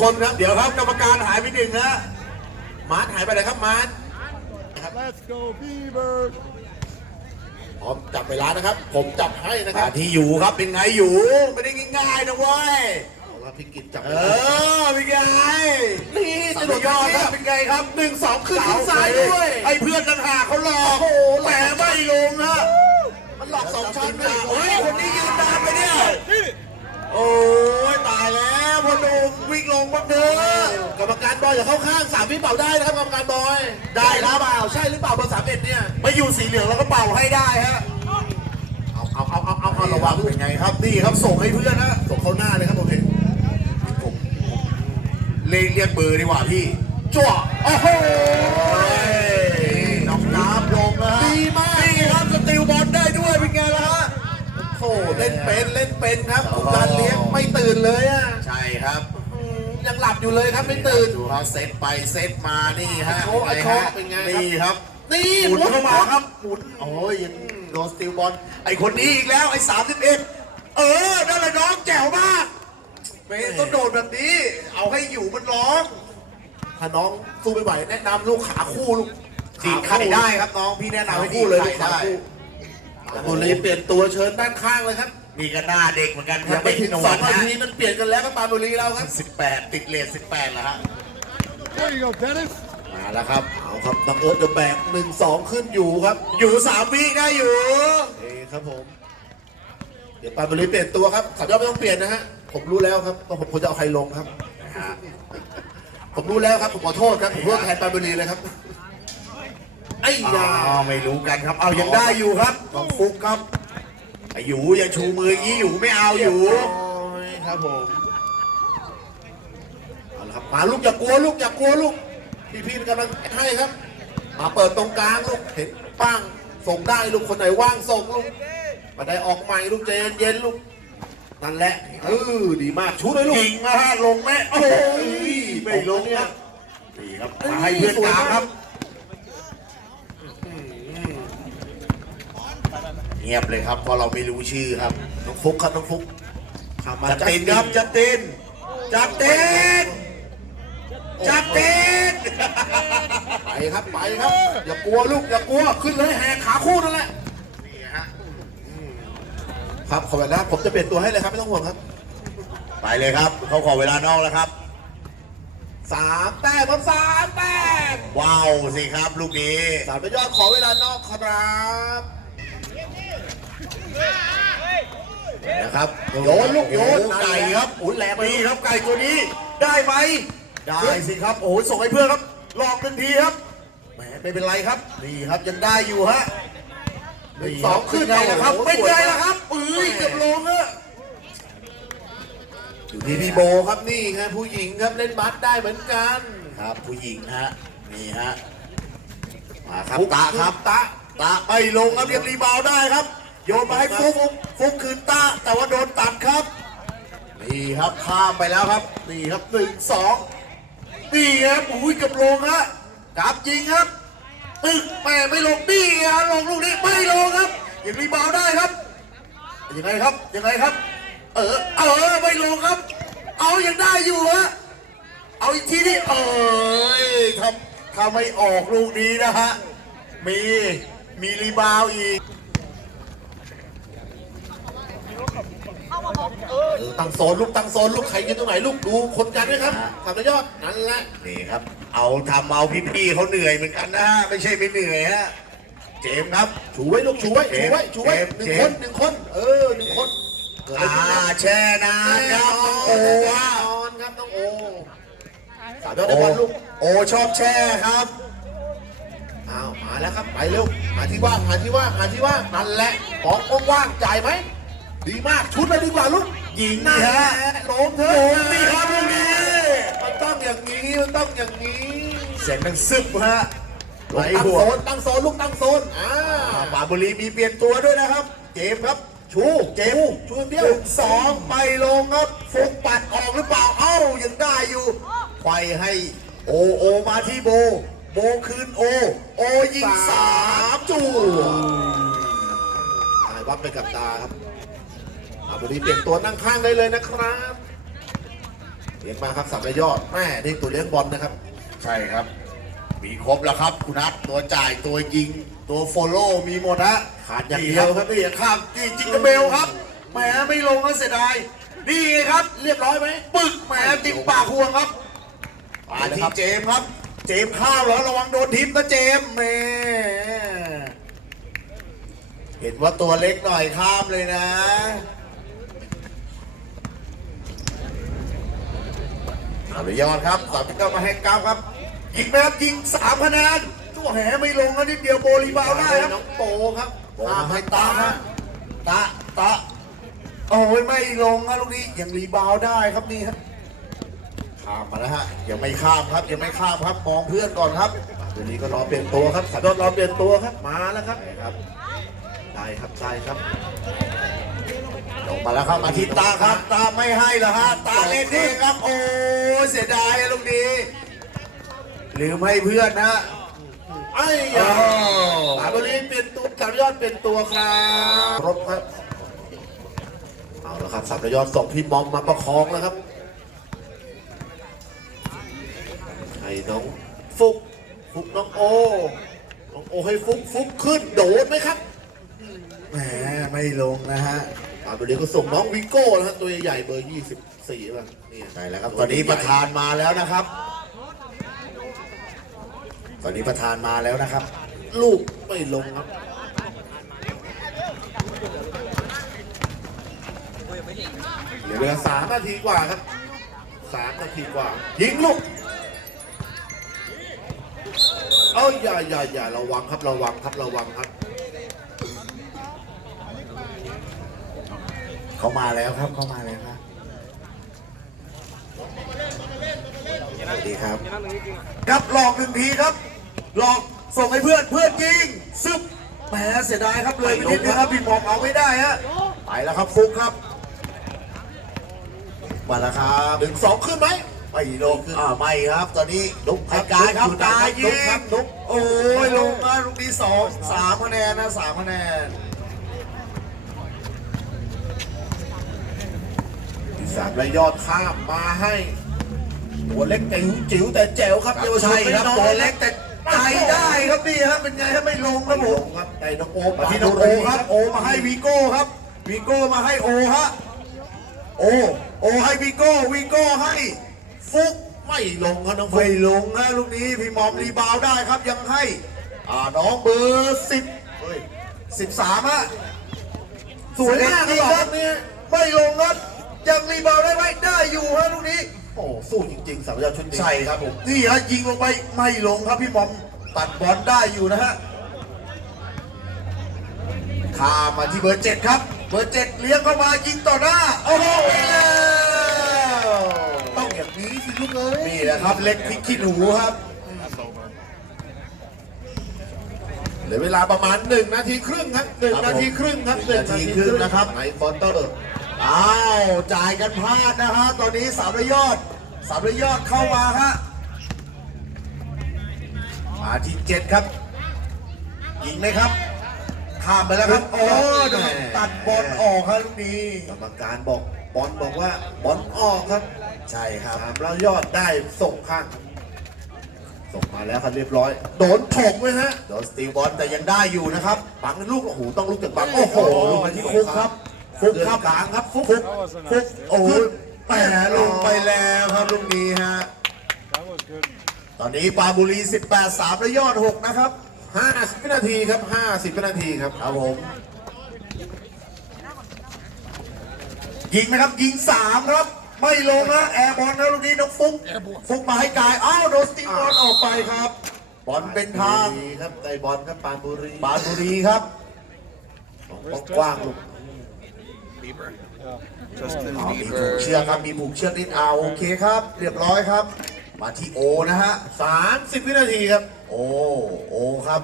คนครับ เดี๋ยวครับกรรมการหายไปหนึ่งนะมาร์ทหายไปไหนครับมาร์ท Let's go Beavers พร้อมจับเวลานะครับ ผมจับให้นะครับ ที่อยู่ครับเป็นไงอยู่ ไม่ได้ง่ายๆนะเว้ย เอาละพี่กิจจับเออเป็นไงนี่จะหลุดยอดครับเป็นไงครับหนึ่งสองขึ้นขึ้นซ้ายด้วย ไอ้เพื่อนต่างหากเขาหลอกโอ้โหแต่ไม่ลงฮะมันหลอกสองชั้นนะโอ้ยคนนี้ยืนนานไปเนี่ย โอ้ยตายแล้วพอดูวิ่ งลงบ้างเถอะกรรมการบอยอย่าเข้าข้างสามพี่เป่าได้นะครับกรรมการบอยได้นะเปล่าใช่หรือเปล่าเบอร์สามเอ็ดเนี่ยไม่อยู่สีเหลืองแล้วก็เป่าให้ได้ฮะเอาเอาเอาเอาเอาเอาระระวัวังงเป็นไงครับนี่ครับส่งให้เพื่อนนะส่งเข้าหน้าเลยครับผมเองเรียกเรียกเบอร์ดีกว่าพี่จั่วโอ้โหน้องน้ำลงนะฮะดีมากนี่ครับสติลบอลได้ด้วยเป็นไงล่ะฮะโอ้เล่นเป็นเล่นเป็นครับทุกการเลี้ยงไม่ตื่นเลยอะใช่ครับอืม ยังหลับอยู่เลยครับไม่ตื่นดูครับเซตไปเซตมานี่ฮะไอ้โชว์ไอ้โชว์เป็นไงครับ นี่ครับ นี่หมุนเข้ามาครับหมุนโอ้ยยังโดนสติลบอลไอคนนี้อีกแล้วไอสามสิบเอ็ดเออนั่นแหละน้องแจ๋วมากเมย์ต้องโดดแบบนี้ เอาให้อยู่มันร้อง ถ้าน้องสู้ไม่ไหวแนะนำลูกขาคู่ลูกจีบไข่ได้ครับน้องพี่แนะนำขาให้คู่เลยจีลูบกไข่ขาได้คู่บุรีเปลี่ยนตัวเชิญด้านข้างเลยครับนี่ก็หน้าเด็กเหมือนกันคยัรังบไม่ถึงหนวสอดงนานะทีมันเปลี่ยนกันแล้วก็ปราณบุรีเราครับ สิบแปดติดเลทสิบแปดแล้วฮะ There you go Dennis มาแล้วครับ เอาครับน้องเอิร์ธเดอะแบกหนึ่งสองขึ้นอยู่ครับ อยู่สามวิได้อยู่เอ้ครับผม เดี๋ยวปราณบุรีเปลี่ยนตัวครับสามยอดไม่ต้องเปลี่ยนนะฮะ ผมรู้แล้วครับว่าผมควรจะเอาใครลงครับผมรู้แล้วครับ ผมขอโทษครับ ผมพูดแทนปราณบุรีเลยครับ ไอ้ยาอ๋อไม่รู้กันครับ เอายังได้อยู่ครับต้องฟุกครับไอ้อยู่ยังชูมืออย่างนี้อยู่ไม่เอาอยู่โอ้ยครับผมเอาละ ครับมาลูกอย่ากลัวลูกอย่ากลัวลูกพี่พี่ๆเป็นกำลังให้ครับ มาเปิดตรงกลางลูกเห็นป้างส่งได้ลูกคนไหนว่างส่งลูกมาได้ออกใหม่ลูกใจเย็นๆลูกนั่นแหละเออดีมากชูเลยลูกยิงมาฮะลงไหมโอ้ยไม่ลงครับนี่ครับมาให้เพื่อนกลางครับเงียบเลยครับเพราะเราไม่รู้ชื่อครับน้องฟุกครับน้องฟุกขามาจัดตินครับจัดตินจัดติน จัดตินไปครับไปครับ อย่ากลัวลูกอย่ากลัวขึ้นเลยแหกขาคู่นั่นแหละนี่ฮะครับขอเวลาผมจะเปลี่ยนตัวให้เลยครับไม่ต้องห่วงครับไปเลยครับ เขาขอเวลานอกแล้วครับ สามแต้มครับสามแต้มว้าวสิครับลูกนี้ สามยอดขอเวลานอกครับนะครับโยนลูกโยนไก่ครับ อุ่นแหลมนี่ครับไก่ตัวนี้ได้ไหม ได้สิครับ โอ้โหส่งให้เพื่อนครับ หลอกหนึ่งทีครับ แหมไม่เป็นไรครับ นี่ครับยังได้อยู่ฮะหนึ่งนี่สคอรังบขึ้ขึ้นนไงล่ะครับโอ้โหเป็นไงสวยล่ะครับเอ้ยเกือบลงอะอยู่ที่พี่โบครับนี่ครับผู้หญิงครับเล่นบาสได้เหมือนกันครับ ผู้หญิงฮะนี่ฮะมาครับฟุกตาครับตาตาไม่ลงครับยังรีบาวด์ได้ครับ โยนมาให้ฟุกฟุกคืนตาแต่ว่าโดนตัดครับนี่ครับข้ามไปแล้วครับนี่ครับหนึ่งสอง นี่ครับอุ้ยกับลงฮะกับยิงครับ ตึกแม่ไม่ลงนี่ฮะลงลูกนี้ไม่ลงครับยังรีบาวได้ครับยังไงครับยังไงครับ เออเออไม่ลงครับ เอายังได้อยู่ฮะเอาอีกทีนี่เอ้ยทำทำไม่ออกลูกนี้นะฮะมีมีรีบาวอีก เออตั้งโซนลูกตั้งโซนลูกใครยืนตรงไหนลูกดูคนกันด้วยครับสามยอดนั่นแหละนี่ครับ เอาทำเอาพี่ๆเขาเหนื่อยเหมือนกันนะฮะไม่ใช่ไม่เหนื่อยฮะเจมส์ครับชูไว้ลูกชูไว้ชูไว้ชูไว้เจมส์หนึ่งเจคมนส์หนึ่งคน เออหนึ่งคนเกิดอะไรอ่าขึ้นครับแช่นานครับน้องโอโอ้วะออนครับน้องโอสามยอดโอได้บอลลูกโอชอบแช่ครับอ้าวมาแล้วครับไปเร็วหาที่ว่างหาที่ว่างหาที่ว่างนั่นแหละของว่างๆจ่ายไหม ดีมากชุดเลยดีกว่าลูกยิงนั่นนี่แหฮะละโดนเถอะโดนนี่ครับลูกนี้มันต้องอย่างนี้มันต้องอย่างนี้เสียงดังซึบฮะไหลตั้งหัวโซนตั้งโซนลูกตั้งโซนอ่าอ่าบาบุรีมีเปลี่ยนตัวด้วยนะครับเจมส์ครับชูเจมส์ชูอย่างเดีหยวนึ่งสองไปลงครับฟุกปัดออกหรือเปล่าเอ้ายังได้อยู่ไฟให้โอโอมาที่โบ โบคืนโอ โอยิงสามจูหายวับไปกับตาครับ อาบุรีเปลี่ยนตัวนั่งข้างได้เลยนะครับเลี้ยงมาครับสามระยอดแม่นี่ตัวเลี้ยงบอลนะครับ ใช่ครับ มีครบแล้วครับ คุณนัทตัวจ่ายตัวยิง ตัวโฟโล่มีหมดฮะขาดอย่างเดียวครับนี่ข้ามนี่จิงกระเบลครับแหมไม่ลงก็เสียดายนี่ไงครับ เรียบร้อยไหมปึกแหมจิงปากห่วงครับมาที่เจมส์ครับ เจมส์ข้าวแล้วระวังโดนทิมนะเจมส์แหมเห็นว่าตัวเล็กหน่อยข้ามเลยนะ อาเลยยอดครับสามที่เก้ามาให้ก้าวครับยิงไหมครับยิงสามคะแนนตัวแหไม่ลงนะนิดเดียวโบลีบาวได้ครับน้องโปครับตาให้ตาฮะตาตาโอ้ยไม่ลงนะลูกนี้ยังรีบาวด์ได้ครับนี่ครับข้ามมาแล้วฮะยังไม่ข้ามครับยังไม่ข้ามครับมองเพื่อนก่อนครับตัวนี้ก็รอเปลี่ยนตัวครับสามยอดรอเปลี่ยนตัวครับมาแล้วครับครับได้ครับได้ครับลง มาแล้วครับอาทิตย์ตาครับ ตาไม่ให้แล้วฮะตาเล่นเองครับโอ้ยเสียดายอะลูกนี้ลืมให้เพื่อนนะไอ้โอ้ยาสามตัวนี้เปลี่ยนตัวสามยอดเปลี่ยนตัวครับรถครับเอาละครับสามยอดส่งพี่บอมมาประคองแล้วครับให้น้องฟุกฟุกน้องโอน้องโอให้ฟุกฟุกขึ้นโดดไหมครับแหมไม่ลงนะฮะ ตามตัวนี้ก็ส่งน้องวิโก้นะครับตัวใหญ่ๆเบอร์ 24ป่ะนี่ใช่แล้วครับ ตอนนี้ประธานมาแล้วนะครับ ตอนนี้ประธานมาแล้วนะครับ ลูกไม่ลงครับเหลือเวลาสามนาทีกว่าครับสามนาทีกว่า ยิงลูกเอ้ยอย่าอย่าอย่าระวังครับระวังครับระวังครับ เขามาแล้วครับเขามาแล้วครับสวัสดีครับครับหลอกหนึ่งทีครับ หลอกส่งให้เพื่อนเพื่อนยิงซึบแหมเสียดายครับเลยไปนิดนึงครับพี่หมอกเอาไม่ได้ฮะไปแล้วครับฟุกครับมาแล้วครับหนึ่งสองขึ้นไหมไม่ลงอ่าไม่ครับ ตอนนี้ลุกให้กายครับกายยิลุงกครับลุกโอ้ยลงมาลูกนี้สองสามคะแนนนะสามคะแนน สามระยอดข้ามมาให้ตัวเล็กจิ๋วจิ๋วแต่แจ๋วครับเยาวชนใช่ครับไม่น้อยตัวเล็กแต่ใจได้ครับนี่ฮะเป็นไงฮะไม่ลงครับผลมงครับแต่น้องโอมมาที่น้องโอครับโอมาให้วีโก้ครับวีโก้มาให้โอฮะโอโอให้วีโก้วีโก้ให้ฟุกไม่ลงครับน้องฟุไม่กลงนะลูกนี้พี่หมอมรีบาวด์ได้ครับยังให้อ่าน้องเบอร์สิบเฮ้ยสิบสามฮะสวยมากจริเลงยคครัรับบเนี่ยไม่ลงครับ ยังรีบาวด์ได้ไหมได้อยู่ฮะลูกนี้ โอ้สู้จริงๆสามระยอดชุดนี้ใช่ครับผมนี่ฮะยิงลงไปไม่ลงครับพี่หมอมตัดบอลได้อยู่นะฮะข้ามมาที่เบอร์เจ็ดครับ เบอร์เจ็ดเลี้ยงเข้ามายิงต่อหน้าโอ้โหไปแล้วต้องอย่างนี้สิลูกเอ้ยนี่แหละครับเล็กพริกขี้หนูครับเหลือเวลาประมาณหนึ่งนาทีครึ่งครับหนึ่งนาทีครึ่งครับหนึ่งนาทีครึ่งนะครับในควอเตอร์ อ้าวจ่ายกันพลาดนะฮะ ตอนนี้สามระยอดสามระยอดเข้ามาฮะ มาที่เจ็ดครับ ยิงไหมครับ ข้ามไปแล้วครับ โอ้โดนตัดบอลออกครับลูกนี้กรรมการบอกบอลบอกว่าบอลออกครับ ใช่ครับสามแล้วยอดได้ส่งข้าง ส่งมาแล้วครับเรียบร้อย โดนถกเลยฮะ โดนสตีลบอลแต่ยังได้อยู่นะครับบังลูก โอ้โห ต้องลูกจากบัง โอ้โหลงมาที่ฟุกครับ ฟุกครับเดินกลางครับฟุกฟุกฟุกโอ้ยแหมลงไปแล้วครับลูกนี้ฮะ That was good. ตอนนี้ปาบุรี 18 3ระยอด 6 นะครับห้าสิบวินาทีครับห้าสิบวินาทีครับครับผม ยิงไหมครับ ยิง 3 ครับ ไม่ลงนะแอร์บอลนะลูกนี้น้องฟุก ฟุกมาให้กาย อ้าวโดนสตีลบอลออกไปครับ บอลเป็นทาง ดีครับไอบอลครับปานบุรีปาบุรีครับของกว้างๆลูก อ๋อมีผูกเชือกครับมีผูกเชือกนิดเอาโอเคครับ เรียบร้อยครับ มาที่โอนะฮะสามสิบวินาทีครับ โอ้โอ้ครับ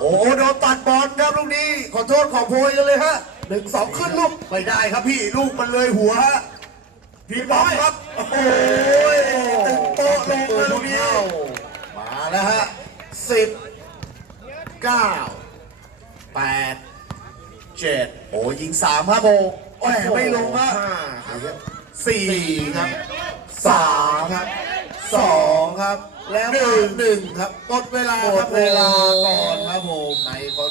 โอ้โดนตัดบอลครับลูกนี้ขอโทษขอโพยกันเลยฮะหนึ่งสองขึ้นลูกไม่ได้ครับพี่ลูกมันเลยหัวฮะพี่บอลครับโอ้ยตึงโต๊ะลงเลยลูกนี้มาแล้วฮะสิบเก้าแปดเจ็ดโอ้ยิงสามครับโบ โอ้ยไม่ลงฮะห้าครับสี่สี่ครับสามครับสองครับ แล้วหนึ่งหนึ่งครับหมดเวลาหมครัดบเวลาก่อนครับผมใน